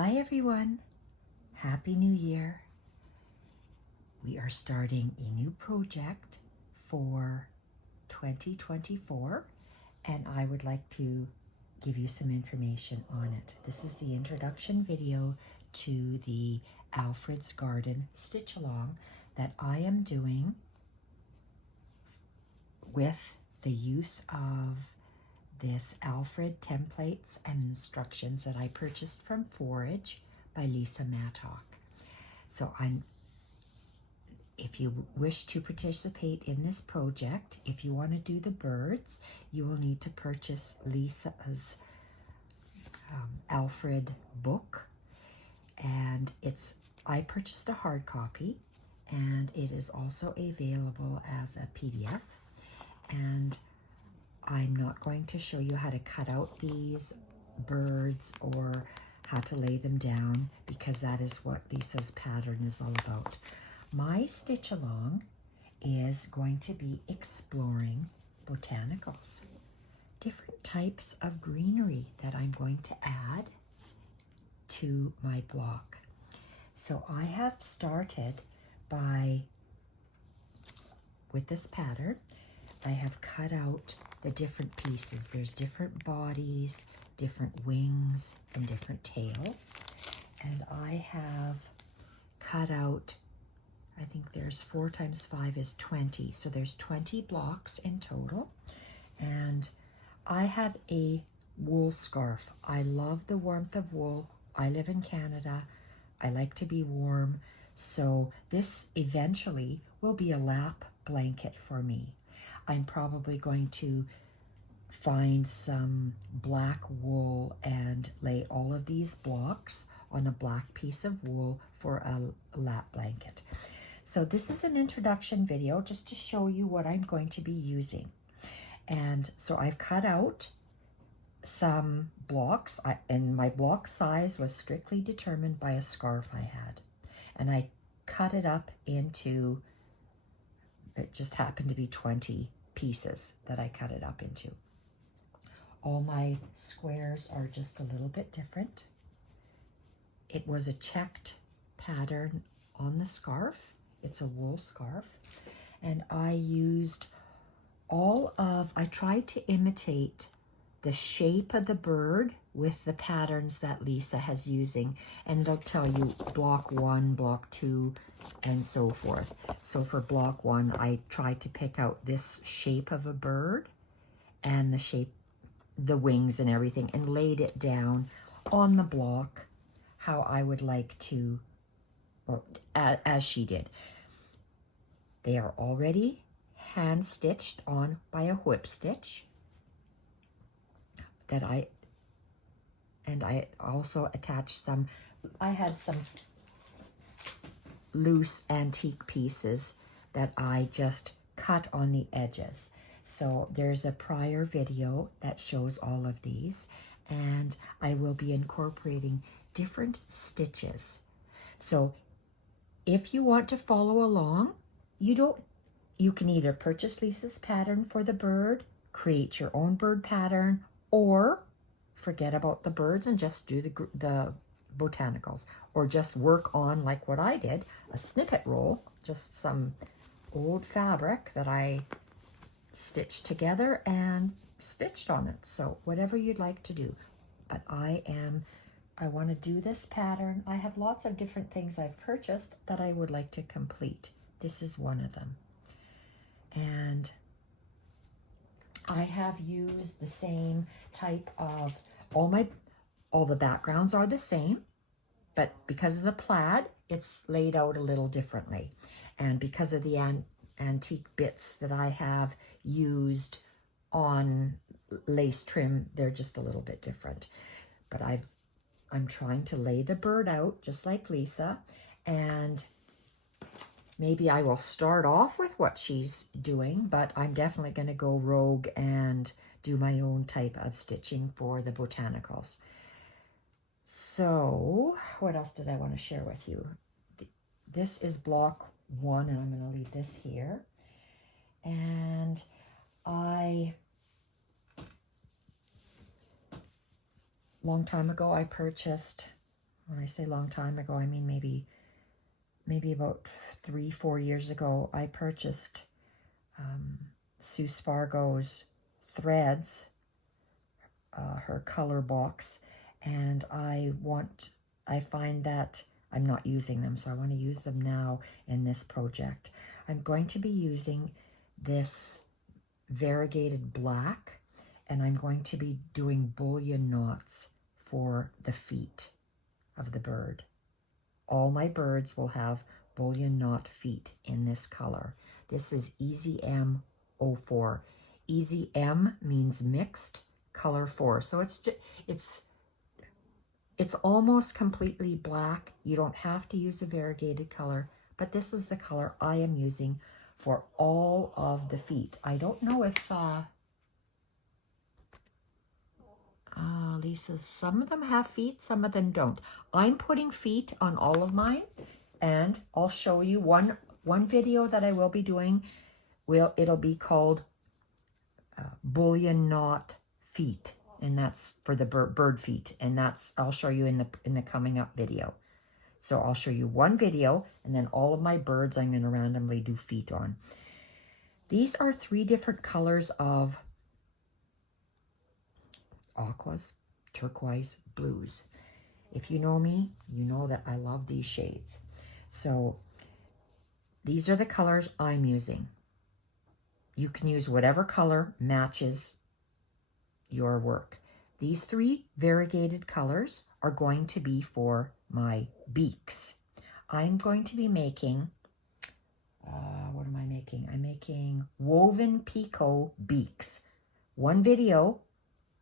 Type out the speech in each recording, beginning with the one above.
Hi everyone, Happy New Year. We are starting a new project for 2024 and I would like to give you some information on it. This is the introduction video to the Alfred's Garden Stitchalong that I am doing with the use of this Alfred templates and instructions that I purchased from Forage by Lisa Mattock. So if you wish to participate in this project, if you want to do the birds, you will need to purchase Lisa's Alfred book. And I purchased a hard copy and it is also available as a PDF. And I'm not going to show you how to cut out these birds or how to lay them down because that is what Lisa's pattern is all about. My stitch along is going to be exploring botanicals, different types of greenery that I'm going to add to my block. So I have started with this pattern. I have cut out the different pieces. There's different bodies, different wings, and different tails. And I have cut out, I think there's 4 times 5 is 20. So there's 20 blocks in total. And I had a wool scarf. I love the warmth of wool. I live in Canada. I like to be warm. So this eventually will be a lap blanket for me. I'm probably going to find some black wool and lay all of these blocks on a black piece of wool for a lap blanket. So this is an introduction video just to show you what I'm going to be using. And so I've cut out some blocks, and my block size was strictly determined by a scarf I had. And I cut it up into, it just happened to be 20 pieces that I cut it up into. All my squares are just a little bit different. It was a checked pattern on the scarf. It's a wool scarf. And I used I tried to imitate the shape of the bird with the patterns that Lisa has using. And it'll tell you block 1, block 2, and so forth. So for block 1, I tried to pick out this shape of a bird and the shape, the wings and everything, and laid it down on the block how I would like to, or as she did. They are already hand stitched on by a whip stitch that I also attached some. I had some loose antique pieces that I just cut on the edges. So there's a prior video that shows all of these, and I will be incorporating different stitches. So if you want to follow along, you can either purchase Lisa's pattern for the bird, create your own bird pattern, or forget about the birds and just do the botanicals, or just work on, like what I did, a snippet roll, just some old fabric that I stitched together and stitched on it. So whatever you'd like to do. But I want to do this pattern. I have lots of different things I've purchased that I would like to complete. This is one of them. And I have used the same type of, all the backgrounds are the same, but because of the plaid, it's laid out a little differently. And because of the antique bits that I have used on lace trim, they're just a little bit different. But I'm trying to lay the bird out just like Lisa, and maybe I will start off with what she's doing, but I'm definitely going to go rogue and do my own type of stitching for the botanicals. So what else did I want to share with you? This is block 1, and I'm going to leave this here. And long time ago, I purchased when I say long time ago, I mean maybe about 3-4 years ago, I purchased Sue Spargo's threads, her color box, and I find that I'm not using them, so I want to use them now in this project. I'm going to be using this variegated black, and I'm going to be doing bullion knots for the feet of the bird. All my birds will have bullion knot feet in this color. This is Easy M 04. Easy M means mixed, color 4. So it's almost completely black. You don't have to use a variegated color, but this is the color I am using for all of the feet. I don't know if Lisa, some of them have feet, some of them don't. I'm putting feet on all of mine, and I'll show you one video that I will be doing. It'll be called bullion knot feet, and that's for the bird feet, and I'll show you in the coming up video. So I'll show you one video, and then all of my birds I'm going to randomly do feet on. These are 3 different colors of aquas, turquoise, blues. If you know me, you know that I love these shades. So these are the colors I'm using. You can use whatever color matches your work. These 3 variegated colors are going to be for my beaks. I'm going to be making, what am I making? I'm making woven picot beaks. One video,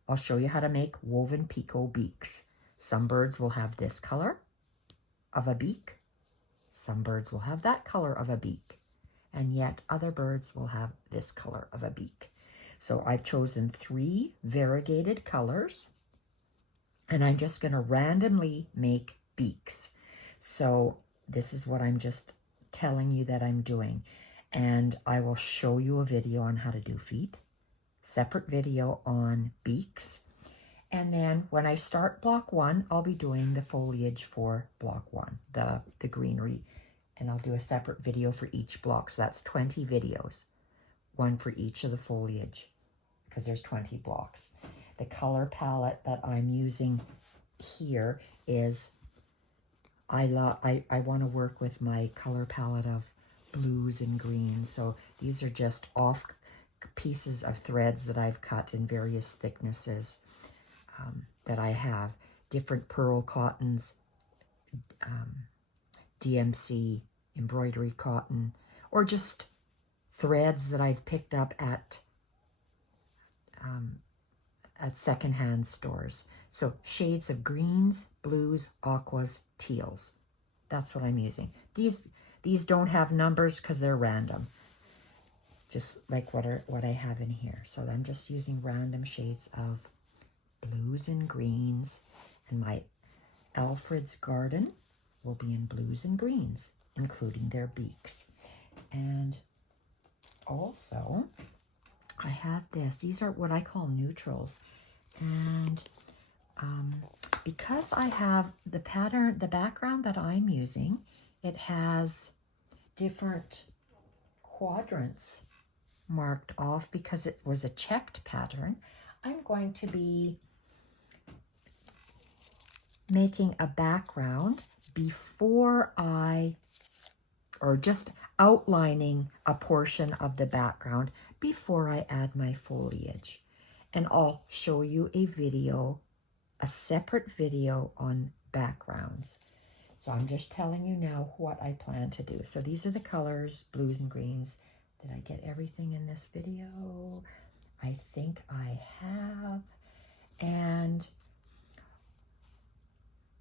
I'll show you how to make woven picot beaks. Some birds will have this color of a beak. Some birds will have that color of a beak. And yet other birds will have this color of a beak. So I've chosen 3 variegated colors, and I'm just going to randomly make beaks. So this is what I'm just telling you that I'm doing. And I will show you a video on how to do feet, separate video on beaks. And then when I start block 1, I'll be doing the foliage for block 1, the greenery. And I'll do a separate video for each block. So that's 20 videos, one for each of the foliage, because there's 20 blocks. The color palette that I'm using here is, I want to work with my color palette of blues and greens. So these are just off pieces of threads that I've cut in various thicknesses that I have. Different pearl cottons, DMC, embroidery cotton, or just threads that I've picked up at secondhand stores. So shades of greens, blues, aquas, teals. That's what I'm using. These don't have numbers because they're random, just like what I have in here. So I'm just using random shades of blues and greens, and my Alfred's garden will be in blues and greens, including their beaks. And also I have this. These are what I call neutrals. And because I have the pattern, the background that I'm using, it has different quadrants marked off because it was a checked pattern. I'm going to be making a background before or just outlining a portion of the background before I add my foliage. And I'll show you a video, a separate video on backgrounds. So I'm just telling you now what I plan to do. So these are the colors, blues and greens. Did I get everything in this video? I think I have. And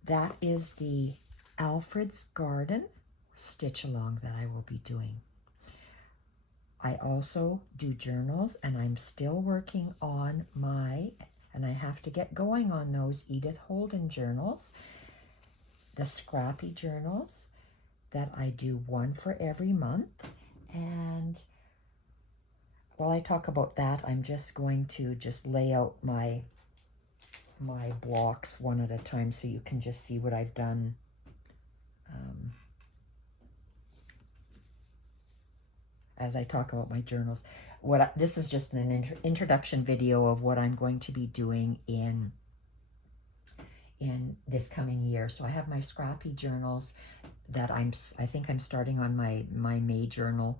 that is the Alfred's Garden stitch along that I will be doing. I also do journals, and I'm still working on and I have to get going on those Edith Holden journals, the scrappy journals that I do one for every month. And while I talk about that, I'm just going to lay out my my blocks one at a time so you can just see what I've done. As I talk about my journals. This is just an introduction video of what I'm going to be doing in this coming year. So I have my scrappy journals that I think I'm starting on my May journal,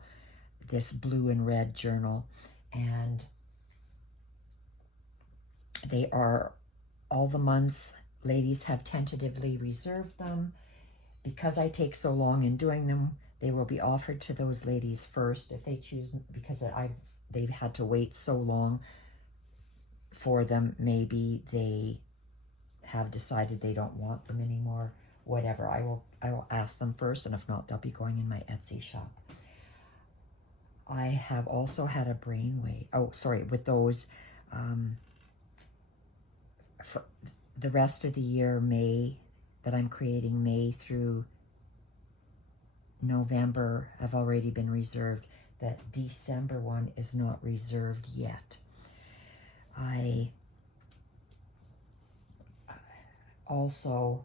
this blue and red journal, and they are all the months. Ladies have tentatively reserved them. Because I take so long in doing them, they will be offered to those ladies first if they choose, because they've had to wait so long for them. Maybe they have decided they don't want them anymore, whatever. I will ask them first, and if not, they'll be going in my Etsy shop. I have also had a brainwave. Oh, sorry, with those, for the rest of the year, May, that I'm creating, May through November, have already been reserved. The December one is not reserved yet. I also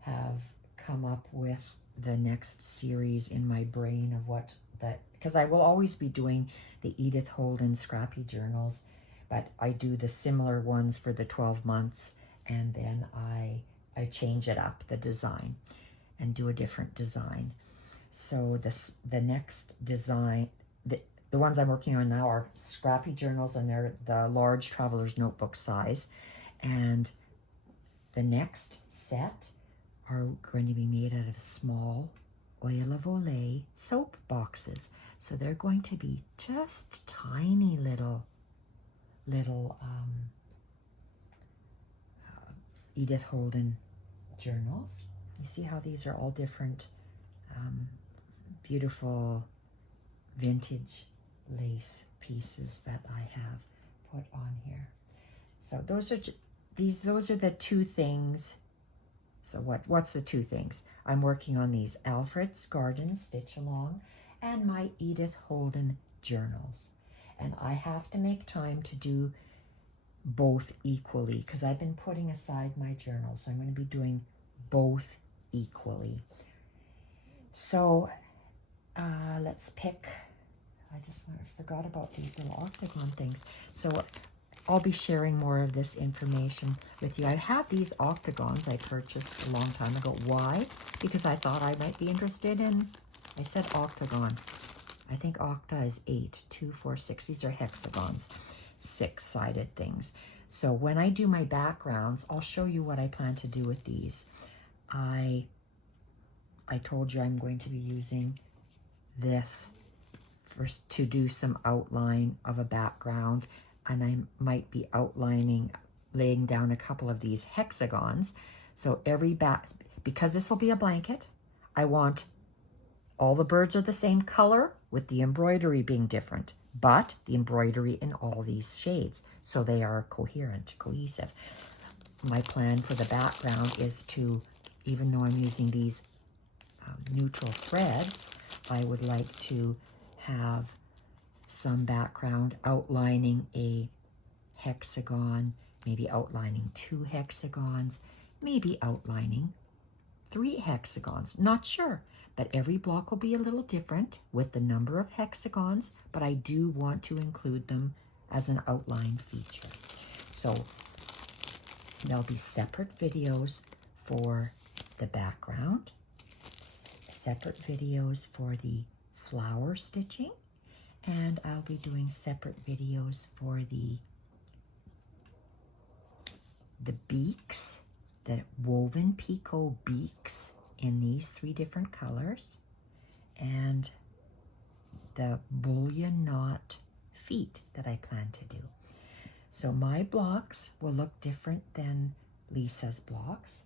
have come up with the next series in my brain of what that, because I will always be doing the Edith Holden scrappy journals, but I do the similar ones for the 12 months, and then I change it up, the design, and do a different design. So the next design, the ones I'm working on now are scrappy journals, and they're the large traveler's notebook size. And the next set are going to be made out of small oil of Olay soap boxes. So they're going to be just tiny little Edith Holden journals. You see how these are all different beautiful vintage lace pieces that I have put on here. So those are the two things. So what's the two things? I'm working on these Alfred's Garden Stitchalong and my Edith Holden journals. And I have to make time to do both equally because I've been putting aside my journals. So I'm going to be doing both equally. So let's pick. I just forgot about these little octagon things. So I'll be sharing more of this information with you. I have these octagons I purchased a long time ago. Why? Because I thought I might be interested in, I said octagon. I think octa is 8, 2, 4, 6. These are hexagons, 6-sided things. So when I do my backgrounds, I'll show you what I plan to do with these. I told you I'm going to be using this first to do some outline of a background, and I might be laying down a couple of these hexagons. So because this will be a blanket, I want all the birds are the same color with the embroidery being different, but the embroidery in all these shades, so they are cohesive. My plan for the background is to, even though I'm using these neutral threads, I would like to have some background outlining a hexagon, maybe outlining 2 hexagons, maybe outlining 3 hexagons, not sure. But every block will be a little different with the number of hexagons, but I do want to include them as an outline feature. So there'll be separate videos for the background, separate videos for the flower stitching, and I'll be doing separate videos for the beaks, the woven picot beaks in these 3 different colors, and the bullion knot feet that I plan to do. So my blocks will look different than Lisa's blocks,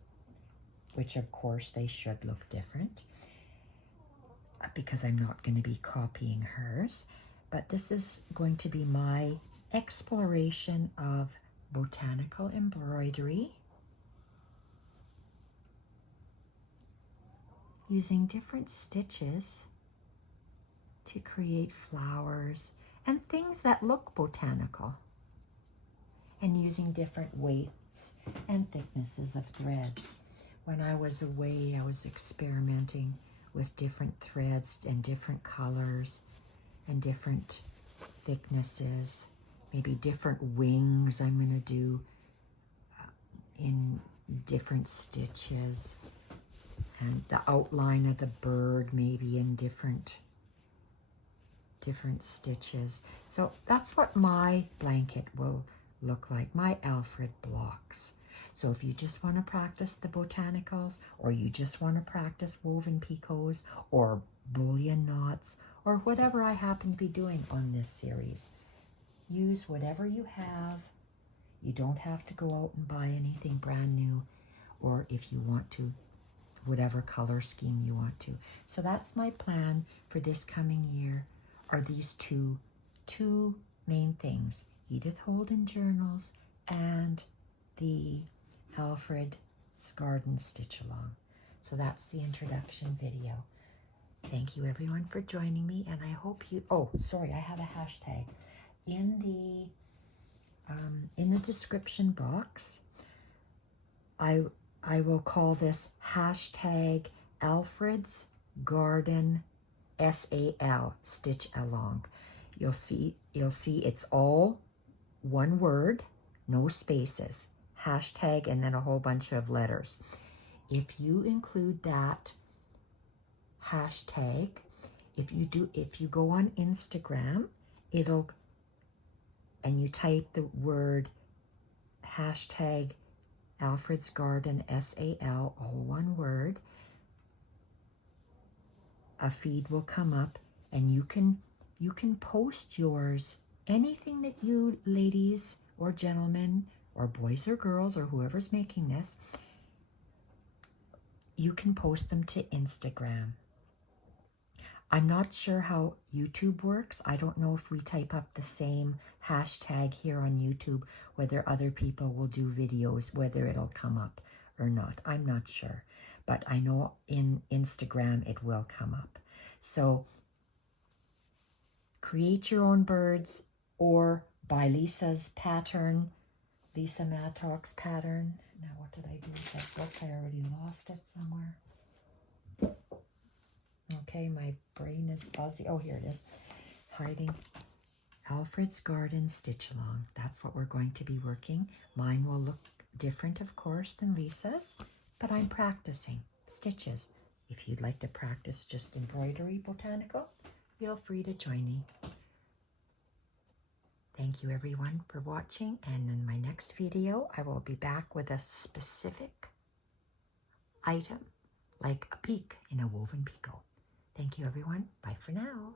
which of course they should look different because I'm not going to be copying hers. But this is going to be my exploration of botanical embroidery using different stitches to create flowers and things that look botanical. and using different weights and thicknesses of threads. When I was away, I was experimenting with different threads and different colors and different thicknesses, maybe different wings I'm going to do in different stitches, and the outline of the bird maybe in different stitches. So that's what my blanket will look like, my Alfred blocks. So if you just want to practice the botanicals, or you just want to practice woven picots or bullion knots, or whatever I happen to be doing on this series, use whatever you have. You don't have to go out and buy anything brand new, or if you want to, whatever color scheme you want to. So that's my plan for this coming year, are these two main things: Edith Holden journals and the Alfred's Garden Stitch Along. So that's the introduction video. Thank you everyone for joining me, and I hope you, oh sorry, I have a hashtag in the description box. I will call this hashtag Alfred's Garden SAL, Stitch Along. You'll see it's all one word, no spaces, hashtag, and then a whole bunch of letters. If you include that hashtag, if you go on Instagram, and you type the word hashtag Alfred's Garden SAL, all one word, a feed will come up, and you can post yours, anything that you ladies or gentlemen or boys or girls or whoever's making this, you can post them to Instagram. I'm not sure how YouTube works. I don't know if we type up the same hashtag here on YouTube, whether other people will do videos, whether it'll come up or not. I'm not sure. But I know in Instagram it will come up. So create your own birds, or buy Lisa's pattern, Lisa Mattock's pattern. Now what did I do with that book? I already lost it somewhere. Okay, my brain is fuzzy. Oh, here it is. Hiding. Alfred's Garden Stitch Along. That's what we're going to be working. Mine will look different, of course, than Lisa's, but I'm practicing stitches. If you'd like to practice just embroidery botanical, feel free to join me. Thank you everyone for watching, and in my next video, I will be back with a specific item, like a peak in a woven picot. Thank you everyone. Bye for now.